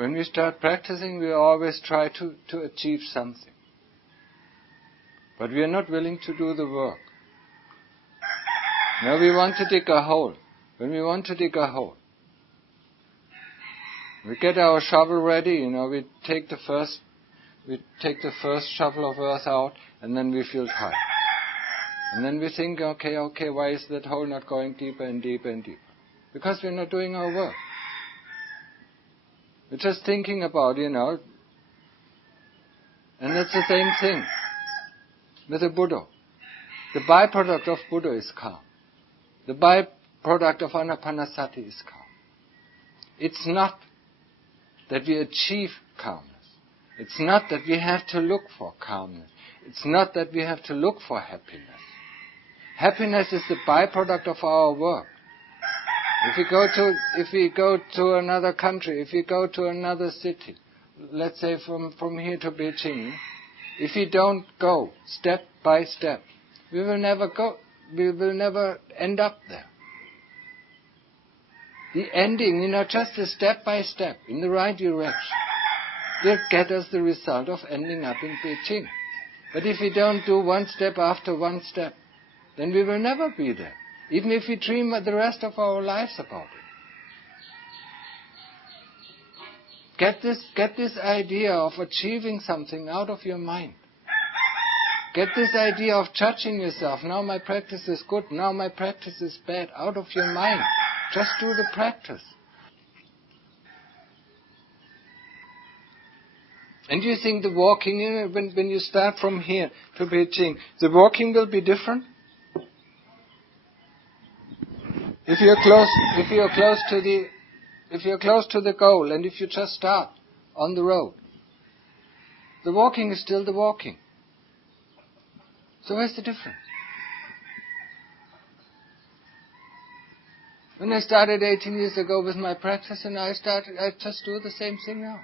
When we start practicing, we always try to achieve something. But we are not willing to do the work. Now we want to dig a hole. When we want to dig a hole, we get our shovel ready, we take the first shovel of earth out, and then we feel tired. And then we think, okay, why is that hole not going deeper and deeper and deeper? Because we're not doing our work. We're just thinking about, And it's the same thing with the Buddha. The byproduct of Buddha is calm. The byproduct of Anapanasati is calm. It's not that we achieve calmness. It's not that we have to look for calmness. It's not that we have to look for happiness. Happiness is the byproduct of our work. If we go to another country, if we go to another city, let's say from here to Beijing, if we don't go step by step, we will never end up there. The ending, just a step by step in the right direction, will get us the result of ending up in Beijing. But if we don't do one step after one step, then we will never be there, even if we dream the rest of our lives about it. Get this idea of achieving something out of your mind. Get this idea of judging yourself. Now my practice is good, now my practice is bad, out of your mind. Just do the practice. And you think the walking, when you start from here to Beijing, the walking will be different? If you're close to the goal, and if you just start on the road, the walking is still the walking. So where's the difference? When I started 18 years ago with my practice, and I just do the same thing now.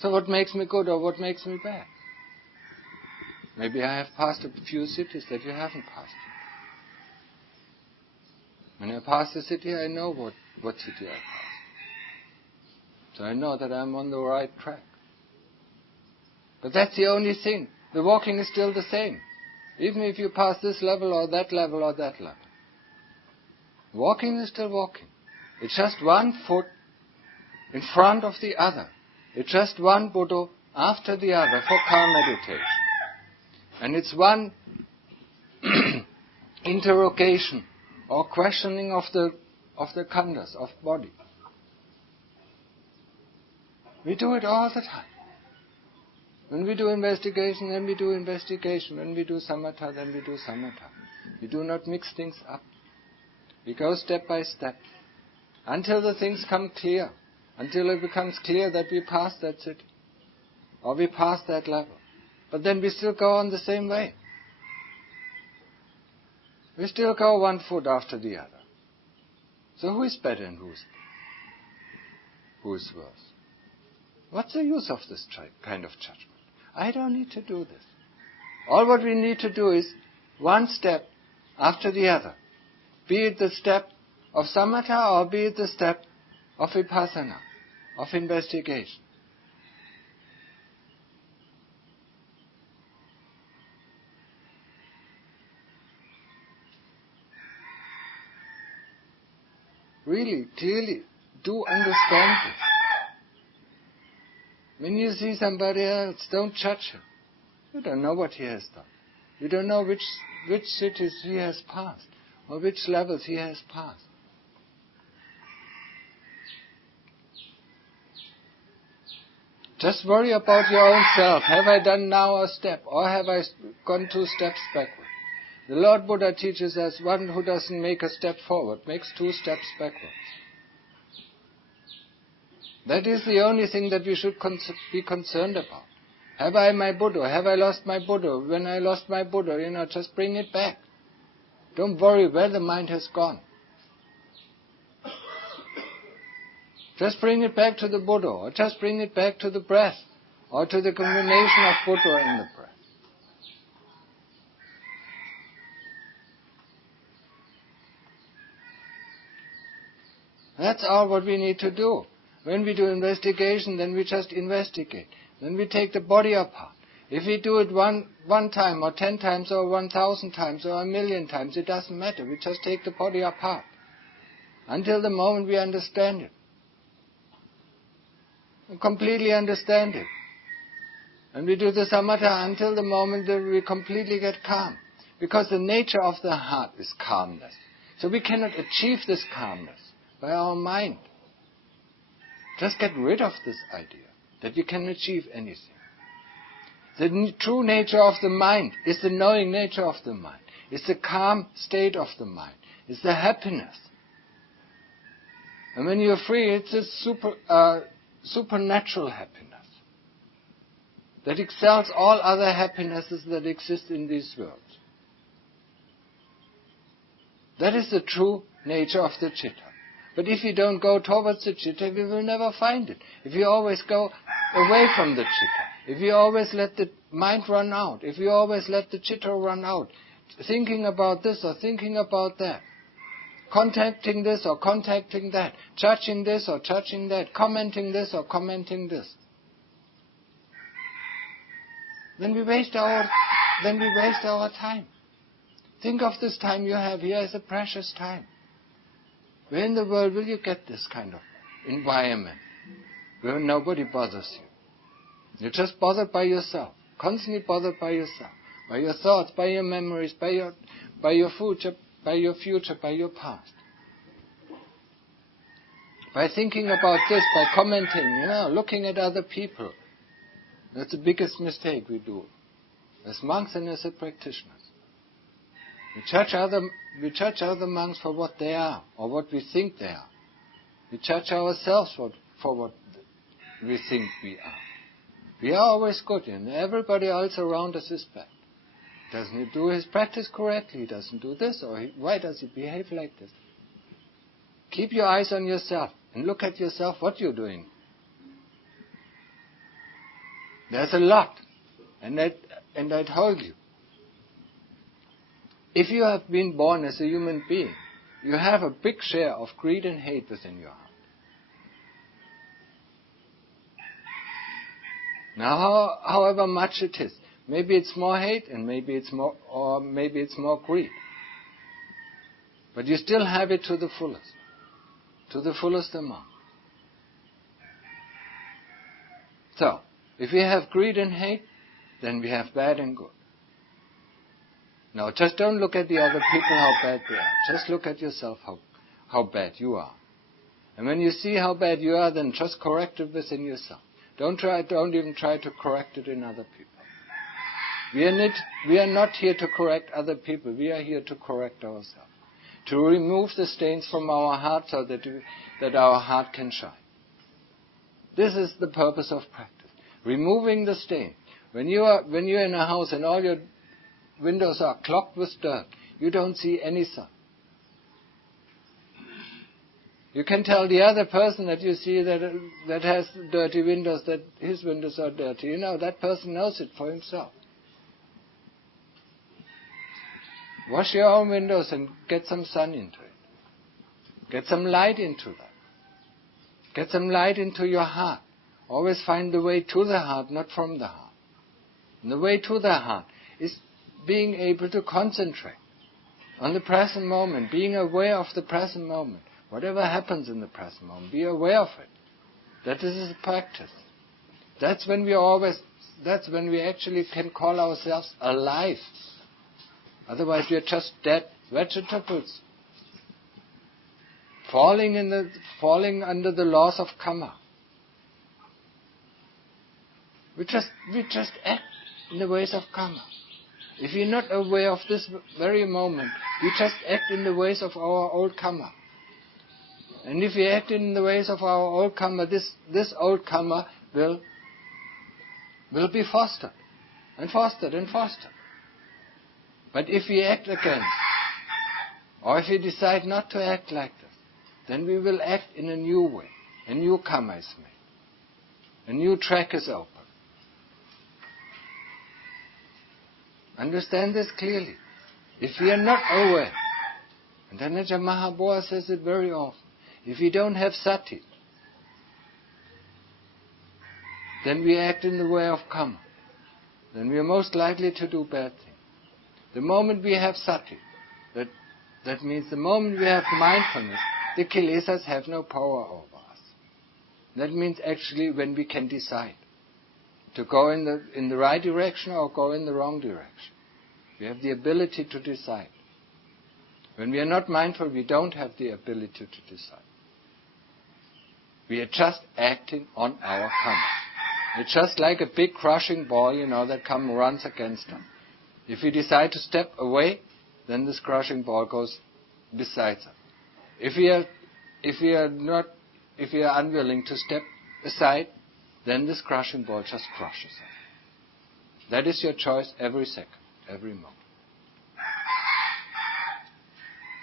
So what makes me good or what makes me bad? Maybe I have passed a few cities that you haven't passed. When I pass the city, I know what city I passed. So I know that I'm on the right track. But that's the only thing. The walking is still the same. Even if you pass this level or that level or that level. Walking is still walking. It's just one foot in front of the other. It's just one Buddha after the other for calm meditation. And it's one interrogation or questioning of the khandhas, of body. We do it all the time. When we do investigation, then we do investigation. When we do samatha, then we do samatha. We do not mix things up. We go step by step until the things come clear, until it becomes clear that we passed that city or we passed that level. But then we still go on the same way. We still go one foot after the other. So who is better and who is worse? What's the use of this kind of judgment? I don't need to do this. All what we need to do is one step after the other. Be it the step of samatha or be it the step of vipassana, of investigation. Really, clearly, do understand this. When you see somebody else, don't judge him. You don't know what he has done. You don't know which cities he has passed or which levels he has passed. Just worry about your own self. Have I done now a step or have I gone 2 steps backward? The Lord Buddha teaches us one who doesn't make a step forward makes 2 steps backwards. That is the only thing that we should be concerned about. Have I my Buddha? Have I lost my Buddha? When I lost my Buddha, just bring it back. Don't worry where the mind has gone. Just bring it back to the Buddha, or just bring it back to the breath, or to the combination of Buddha and the breath. That's all what we need to do. When we do investigation, then we just investigate. Then we take the body apart. If we do it one time or 10 times or 1,000 times or 1,000,000 times, it doesn't matter. We just take the body apart until the moment we understand it. We completely understand it. And we do the samatha until the moment that we completely get calm. Because the nature of the heart is calmness. So we cannot achieve this calmness by our mind. Just get rid of this idea that you can achieve anything. The true nature of the mind is the knowing nature of the mind. It's the calm state of the mind. It's the happiness. And when you're free, it's a supernatural happiness that excels all other happinesses that exist in this world. That is the true nature of the citta. But if you don't go towards the citta, we will never find it. If you always go away from the citta, if you always let the mind run out, if you always let the citta run out, thinking about this or thinking about that, contacting this or contacting that, judging this or judging that, commenting this or commenting this, then we waste our time. Think of this time you have here as a precious time. Where in the world will you get this kind of environment where nobody bothers you? You're just bothered by yourself, constantly bothered by yourself, by your thoughts, by your memories, by your future, by your past. By thinking about this, by commenting, looking at other people. That's the biggest mistake we do, as monks and as practitioners. We judge other monks for what they are, or what we think they are. We judge ourselves for what we think we are. We are always good, and everybody else around us is bad. Doesn't he do his practice correctly? He doesn't do this, or why does he behave like this? Keep your eyes on yourself, and look at yourself, what you're doing. There's a lot, and I told you, if you have been born as a human being, you have a big share of greed and hate within your heart. Now, however much it is, maybe it's more hate and maybe it's more greed. But you still have it to the fullest amount. So, if we have greed and hate, then we have bad and good. Now, just don't look at the other people how bad they are. Just look at yourself how bad you are. And when you see how bad you are, then just correct it within yourself. Don't even try to correct it in other people. We are not here to correct other people. We are here to correct ourselves. To remove the stains from our heart so that our heart can shine. This is the purpose of practice. Removing the stain. When you're in a house and all your windows are clogged with dirt, you don't see any sun. You can tell the other person that you see that has dirty windows that his windows are dirty. That person knows it for himself. Wash your own windows and get some sun into it. Get some light into that. Get some light into your heart. Always find the way to the heart, not from the heart. And the way to the heart is being able to concentrate on the present moment, being aware of the present moment. Whatever happens in the present moment, be aware of it. That is a practice. That's when we actually can call ourselves alive. Otherwise we are just dead vegetables. Falling under the laws of karma. We just act in the ways of karma. If we're not aware of this very moment, we just act in the ways of our old karma. And if we act in the ways of our old karma, this old karma will be fostered and fostered and fostered. But if we act against, or if we decide not to act like this, then we will act in a new way. A new karma is made. A new track is open. Understand this clearly. If we are not aware, and Dhamma Mahabodha says it very often, If we don't have sati, then we act in the way of karma. Then we are most likely to do bad things. The moment we have sati, that means the moment we have mindfulness, the kilesas have no power over us. That means actually when we can decide to go in the right direction or go in the wrong direction. We have the ability to decide. When we are not mindful, we don't have the ability to decide. We are just acting on our karma. It's just like a big crushing ball, that runs against us. If we decide to step away, then this crushing ball goes beside us. If we are unwilling to step aside, then this crushing ball just crushes us. That is your choice every second, every moment.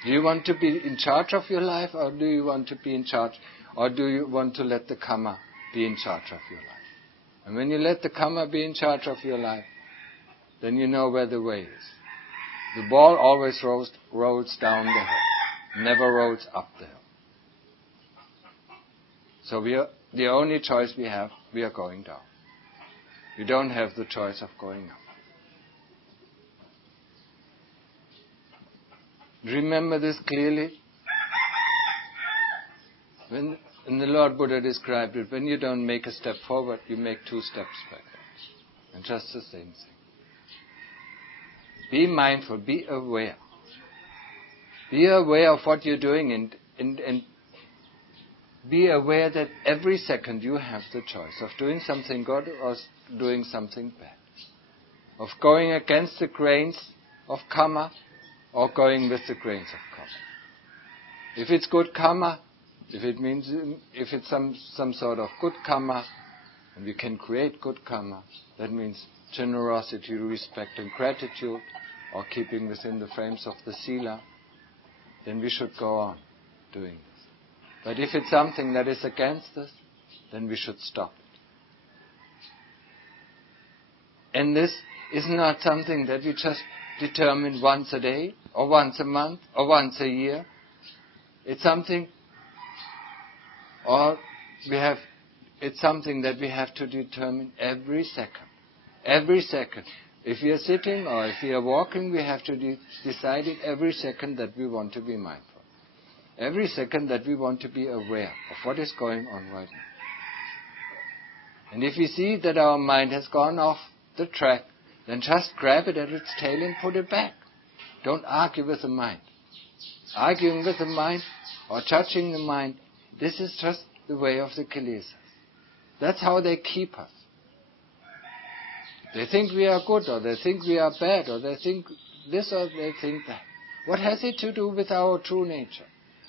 Do you want to be in charge of your life, or do you want to be in charge, or do you want to let the karma be in charge of your life? And when you let the karma be in charge of your life, then you know where the way is. The ball always rolls down the hill, never rolls up the hill. So the only choice we have, we are going down. We don't have the choice of going up. Remember this clearly. When the Lord Buddha described it, when you don't make a step forward, you make 2 steps backwards. And just the same thing. Be mindful, be aware. Be aware of what you're doing and be aware that every second you have the choice of doing something good or doing something bad. Of going against the grains of karma or going with the grains of karma. If it's good karma, if it's some sort of good karma, and we can create good karma, that means generosity, respect and gratitude, or keeping within the frames of the sila, then we should go on doing this. But if it's something that is against us, then we should stop it. And this is not something that we just determine once a day, or once a month, or once a year. It's something that we have to determine every second. Every second. If we are sitting or if we are walking, we have to decide it every second that we want to be mindful. Every second that we want to be aware of what is going on right now. And if we see that our mind has gone off the track, then just grab it at its tail and put it back. Don't argue with the mind. Arguing with the mind or judging the mind, this is just the way of the kilesas. That's how they keep us. They think we are good, or they think we are bad, or they think this or they think that. What has it to do with our true nature?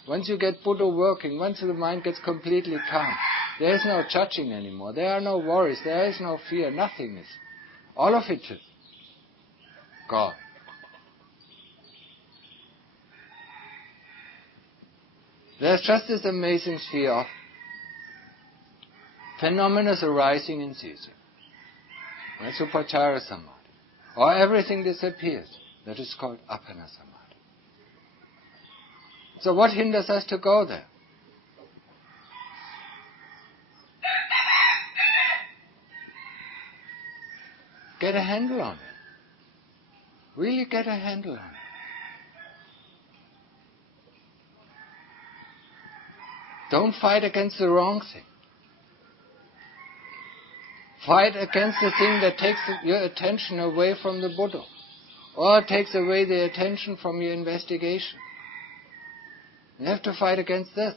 Once you get Buddha working, once the mind gets completely calm, there is no judging anymore. There are no worries. There is no fear. Nothing is. All of it is gone. There's just this amazing sphere of phenomena arising and ceasing. That's Upachara Samadhi. Or everything disappears. That is called Appana Samadhi. So what hinders us to go there? Get a handle on it. Really get a handle on it. Don't fight against the wrong thing. Fight against the thing that takes your attention away from the Buddha, or takes away the attention from your investigation. You have to fight against this.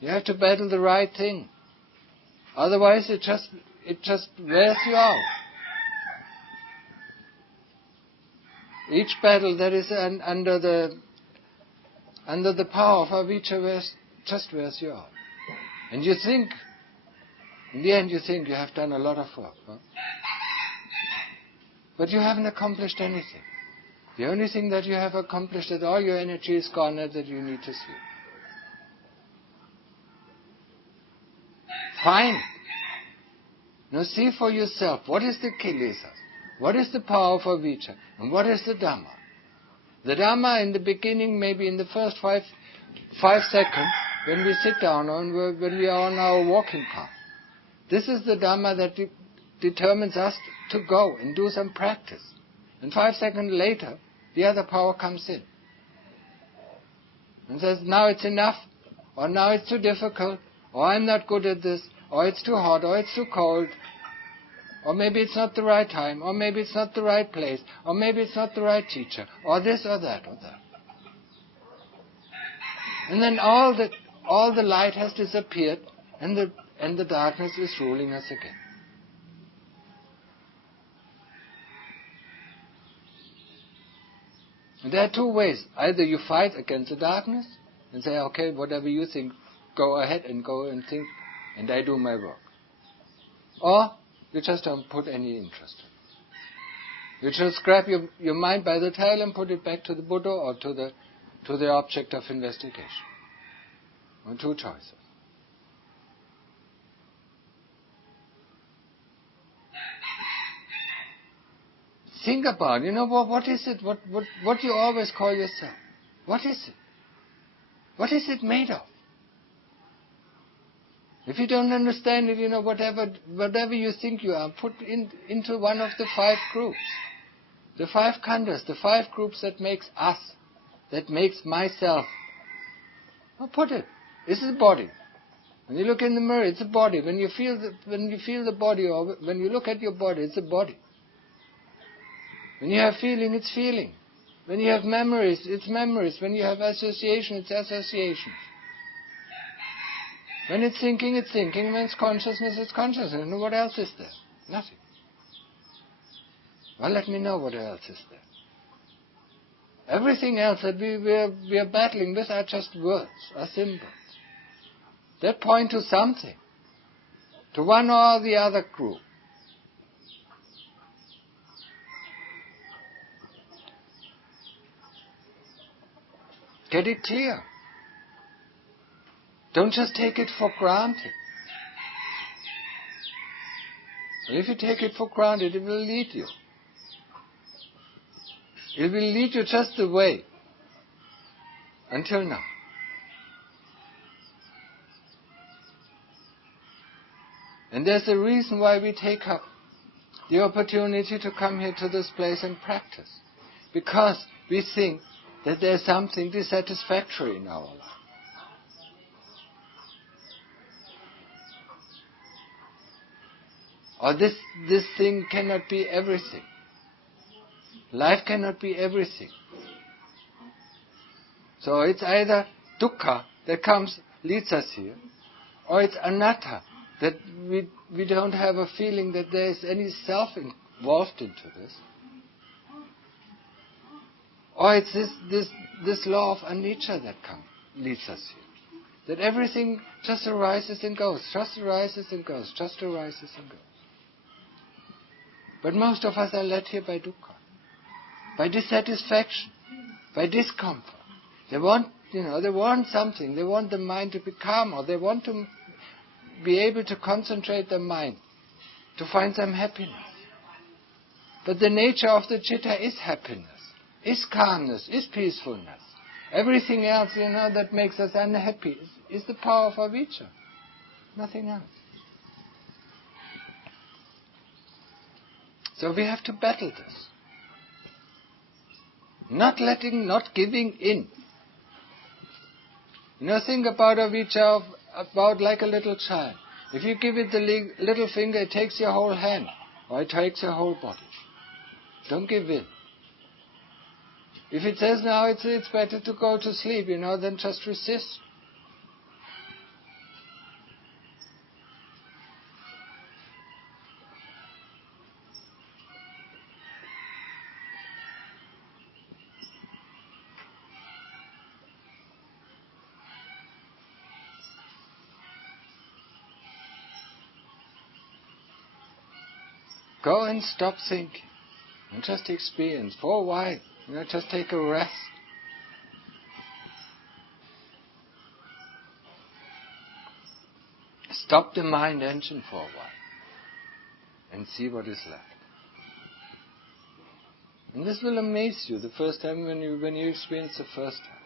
You have to battle the right thing. Otherwise it just wears you out. Each battle that is under the power of avijja just wears you out. And you think, in the end you think you have done a lot of work. Huh? But you haven't accomplished anything. The only thing that you have accomplished is all your energy is gone and that you need to sleep. Fine. Now see for yourself, what is the kilesas? What is the power of avijja? And what is the Dhamma? The Dhamma in the beginning, maybe in the first 5 seconds when we sit down or when we are on our walking path. This is the Dhamma that determines us to go and do some practice. And 5 seconds later, the other power comes in and says, now it's enough, or now it's too difficult, or I'm not good at this, or it's too hot, or it's too cold, or maybe it's not the right time, or maybe it's not the right place, or maybe it's not the right teacher, or this or that or that. And then all the light has disappeared, and the darkness is ruling us again. And there are 2 ways. Either you fight against the darkness and say, okay, whatever you think, go ahead and go and think, and I do my work. Or you just don't put any interest in it. You just grab your mind by the tail and put it back to the Buddha or to the object of investigation. Or 2 choices. Think about, what is it? What you always call yourself? What is it? What is it made of? If you don't understand it, whatever you think you are, put into one of the 5 groups. The 5 khandhas, the 5 groups that makes us, that makes myself. Well, put it. This is the body. When you look in the mirror, it's a body. When you feel the body, or when you look at your body, it's a body. When you have feeling, it's feeling. When you have memories, it's memories. When you have association, it's associations. When it's thinking, it's thinking. When it's consciousness, it's consciousness. And what else is there? Nothing. Well, let me know what else is there. Everything else that we are battling with are just words, are symbols. That point to something, to one or the other group. Get it clear. Don't just take it for granted. And if you take it for granted, it will lead you. It will lead you just the way. Until now. And there's a reason why we take up the opportunity to come here to this place and practice. Because we think that there's something dissatisfactory in our life. Or this thing cannot be everything. Life cannot be everything. So it's either dukkha that leads us here, or it's anatta, that we don't have a feeling that there is any self involved into this. Or it's this law of anicca that leads us here. That everything just arises and goes, just arises and goes, just arises and goes. But most of us are led here by dukkha, by dissatisfaction, by discomfort. They want something. They want the mind to be calm, or they want to be able to concentrate the mind, to find some happiness. But the nature of the citta is happiness, is calmness, is peacefulness. Everything else, that makes us unhappy is the power of avijja. Nothing else. So we have to battle this. Not giving in. Think about avijja about like a little child. If you give it the little finger, it takes your whole hand, or it takes your whole body. Don't give in. If it says now it's better to go to sleep, then just resist. Go and stop thinking and just experience for a while. Just take a rest. Stop the mind engine for a while and see what is left. And this will amaze you the first time when you experience the first time.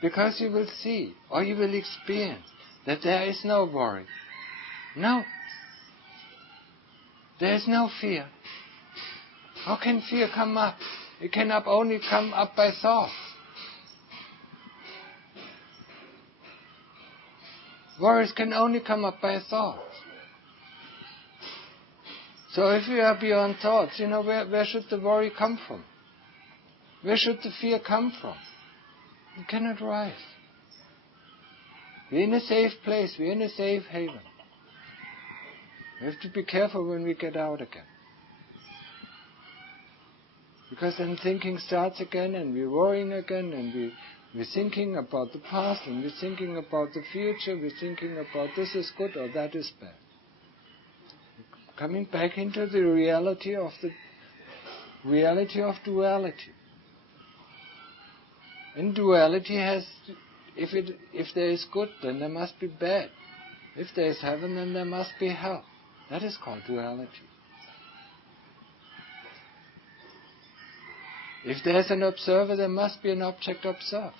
Because you will see, or you will experience, that there is no worry. No. There is no fear. How can fear come up? It can only come up by thought. Worries can only come up by thought. So if we are beyond thoughts, where should the worry come from? Where should the fear come from? It cannot rise. We're in a safe place. We're in a safe haven. We have to be careful when we get out again. Because then thinking starts again, and we're worrying again, and we're thinking about the past, and we're thinking about the future, we're thinking about this is good or that is bad. Coming back into the reality of duality. And duality has, if there is good, then there must be bad. If there is heaven, then there must be hell. That is called duality. If there is an observer, there must be an object observed.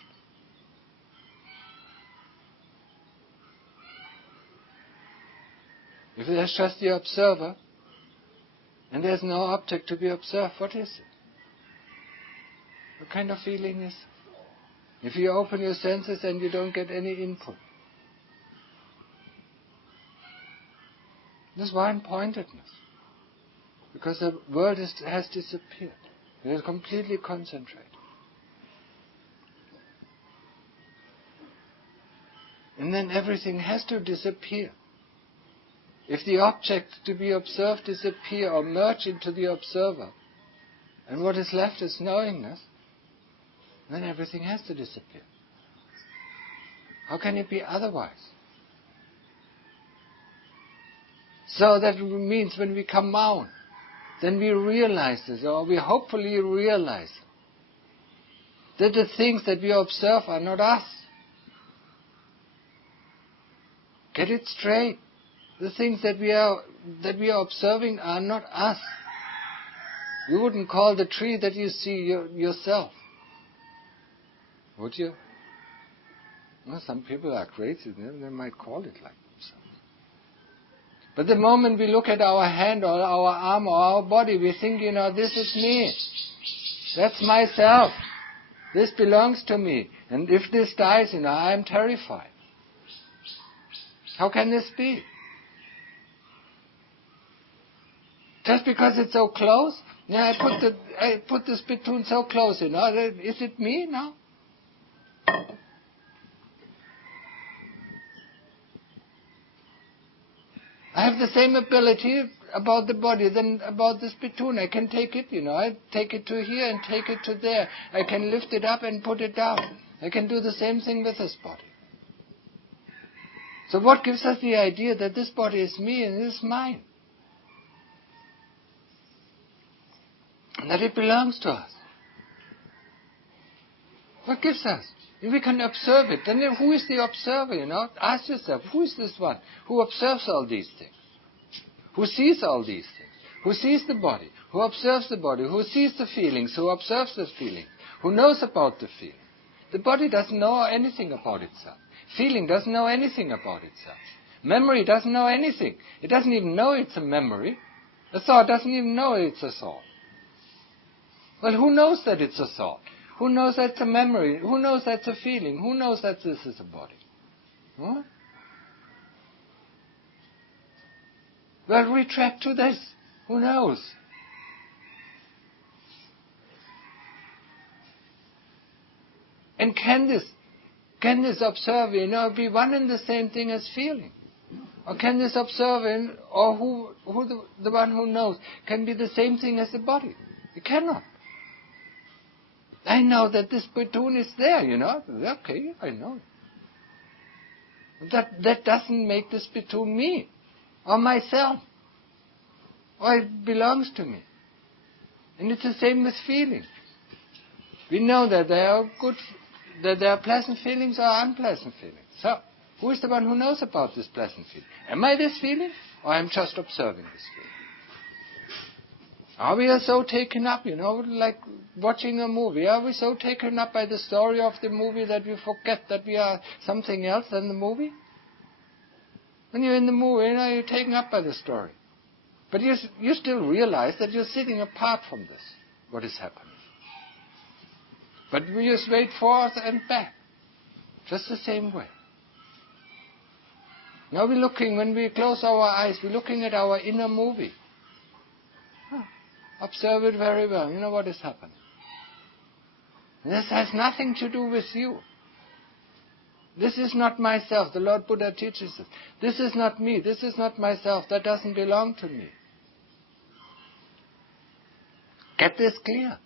If there's just the observer, and there's no object to be observed, what is it? What kind of feeling is it? If you open your senses and you don't get any input, this one-pointedness. Because the world has disappeared. It is completely concentrated. And then everything has to disappear. If the object to be observed disappear or merge into the observer, and what is left is knowingness, then everything has to disappear. How can it be otherwise? So that means when we come out, then we realize this, or we hopefully realize that the things that we observe are not us. Get it straight. The things that we are observing are not us. You wouldn't call the tree that you see yourself, would you? Well, some people are crazy. They might call it like themselves. But the moment we look at our hand or our arm or our body, we think, this is me. That's myself. This belongs to me. And if this dies, I am terrified. How can this be? Just because it's so close? Yeah, I put the spittoon so close, Is it me now? I have the same ability about the body than about the spittoon. I can take it, I take it to here and take it to there. I can lift it up and put it down. I can do the same thing with this body. So what gives us the idea that this body is me and this is mine? And that it belongs to us? What gives us? If we can observe it, then who is the observer, Ask yourself, who is this one who observes all these things? Who sees all these things? Who sees the body? Who observes the body? Who sees the feelings? Who observes the feelings? Who knows about the feeling? The body doesn't know anything about itself. Feeling doesn't know anything about itself. Memory doesn't know anything. It doesn't even know it's a memory. A thought doesn't even know it's a thought. Well, who knows that it's a thought? Who knows that's a memory? Who knows that's a feeling? Who knows that this is a body? What? Well, retract to this. Who knows? And can this observer, be one and the same thing as feeling? Or can this observer, or the one who knows, can be the same thing as the body? It cannot. I know that this spittoon is there, Okay, I know it. That doesn't make the spittoon me, or myself, or it belongs to me. And it's the same with feeling. We know that there are pleasant feelings or unpleasant feelings. So, who is the one who knows about this pleasant feeling? Am I this feeling, or am I just observing this feeling? We are so taken up, like watching a movie. Are we so taken up by the story of the movie that we forget that we are something else than the movie? When you're in the movie, you're taken up by the story. But you still realize that you're sitting apart from this, what is happening. But we just wait forth and back, just the same way. Now when we close our eyes, we're looking at our inner movie. Observe it very well. You know what is happening. This has nothing to do with you. This is not myself. The Lord Buddha teaches us. This is not me. This is not myself. That doesn't belong to me. Get this clear.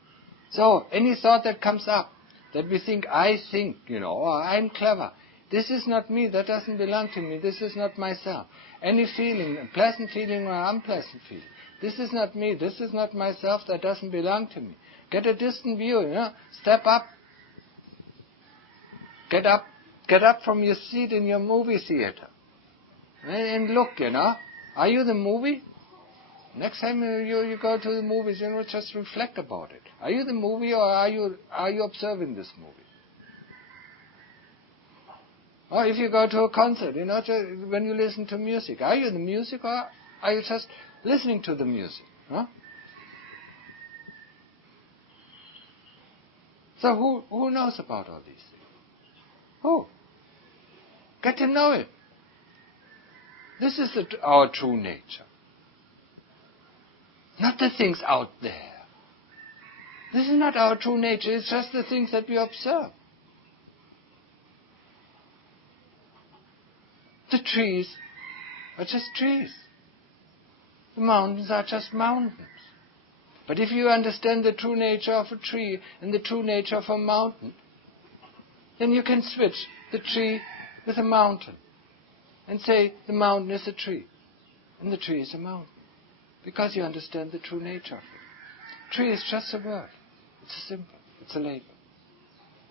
So, any thought that comes up, that we think, I think, or I'm clever. This is not me. That doesn't belong to me. This is not myself. Any feeling, a pleasant feeling or unpleasant feeling. This is not me. This is not myself. That doesn't belong to me. Get a distant view, Step up. Get up from your seat in your movie theater. And look, Are you the movie? Next time you go to the movies, just reflect about it. Are you the movie, or are you observing this movie? Or if you go to a concert, when you listen to music, are you the music, or are you just listening to the music? So who knows about all these things? Who? Get to know it. This is our true nature. Not the things out there. This is not our true nature. It's just the things that we observe. The trees are just trees. The mountains are just mountains. But if you understand the true nature of a tree and the true nature of a mountain, then you can switch the tree with a mountain and say the mountain is a tree and the tree is a mountain, because you understand the true nature of it. Tree is just a word. It's a symbol. It's a label.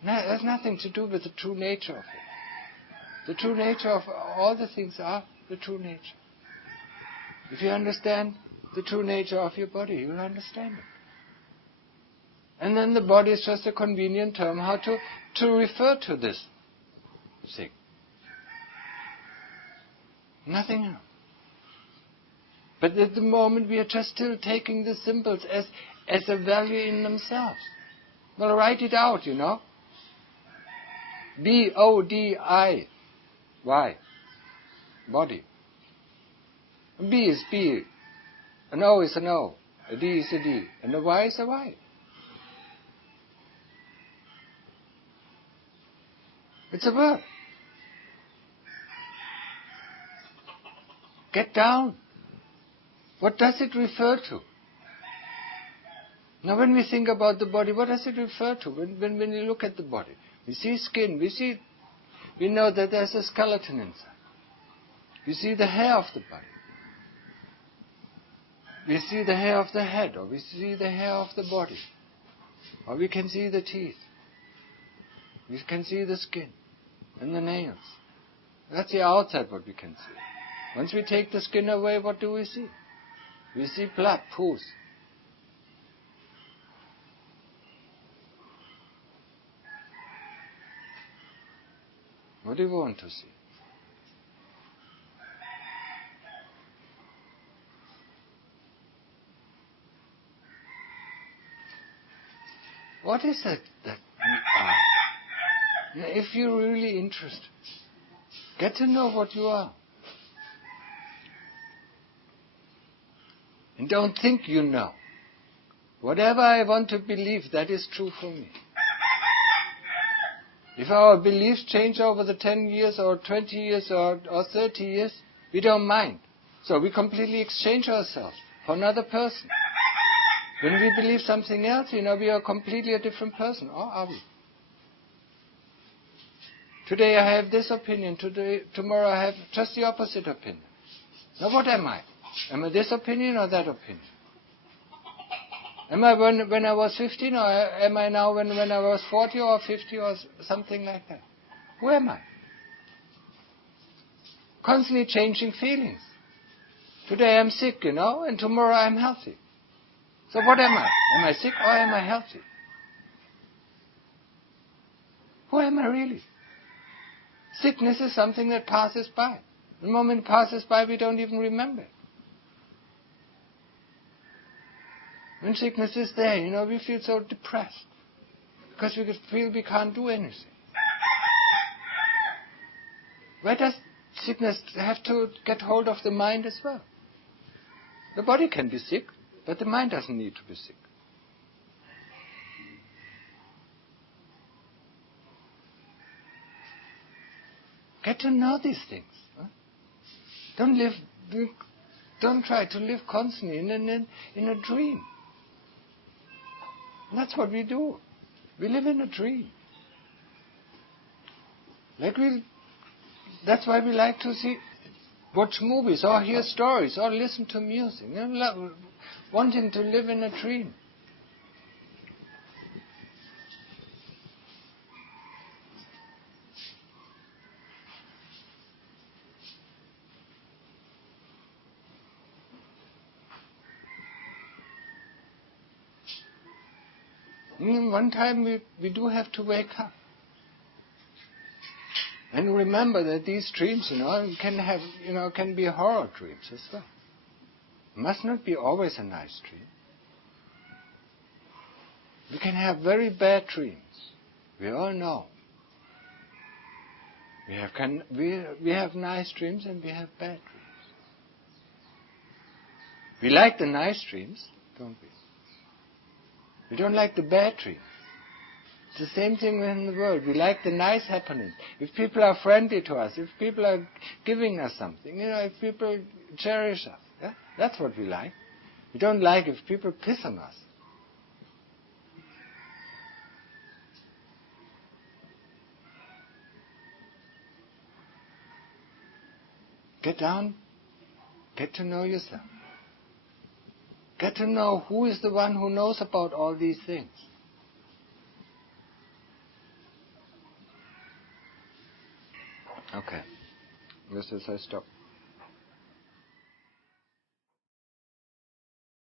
It has nothing to do with the true nature of it. The true nature of all the things are the true nature. If you understand the true nature of your body, you'll understand it. And then the body is just a convenient term how to refer to this thing. Nothing else. But at the moment we are just still taking the symbols as a value in themselves. Well, write it out, B-O-D-I. Y. Body. A B is B. An O is an O. A D is a D. And a Y is a Y. It's a word. Get down. What does it refer to? Now when we think about the body, what does it refer to? When you look at the body, we see skin, we know that there's a skeleton inside. We see the hair of the body. We see the hair of the head, or we see the hair of the body. Or we can see the teeth. We can see the skin and the nails. That's the outside what we can see. Once we take the skin away, what do we see? We see blood, pus. What do you want to see? What is it that we are? Now, if you're really interested, get to know what you are. And don't think you know. Whatever I want to believe, that is true for me. If our beliefs change over the 10 years or 20 years or 30 years, we don't mind. So we completely exchange ourselves for another person. When we believe something else, we are completely a different person. Or are we? Today I have this opinion. Tomorrow I have just the opposite opinion. Now what am I? Am I this opinion or that opinion? Am I when I was 15, or am I now when I was 40 or 50 or something like that? Who am I? Constantly changing feelings. Today I'm sick, and tomorrow I'm healthy. So what am I? Am I sick or am I healthy? Who am I really? Sickness is something that passes by. The moment it passes by, we don't even remember it. When sickness is there, we feel so depressed because we feel we can't do anything. Why does sickness have to get hold of the mind as well? The body can be sick, but the mind doesn't need to be sick. Get to know these things. Huh? Don't try to live constantly in a dream. And that's what we do. We live in a dream. That's why we like to watch movies, or hear stories, or listen to music. Wanting to live in a dream. One time we do have to wake up. And remember that these dreams, can be horror dreams as well. It must not be always a nice dream. We can have very bad dreams. We all know. We have nice dreams and we have bad dreams. We like the nice dreams, don't we? We don't like the bad dreams. It's the same thing in the world. We like the nice happenings. If people are friendly to us, if people are giving us something, if people cherish us, yeah? That's what we like. We don't like if people piss on us. Get down, get to know yourself. Get to know who is the one who knows about all these things. Okay. This is I stop.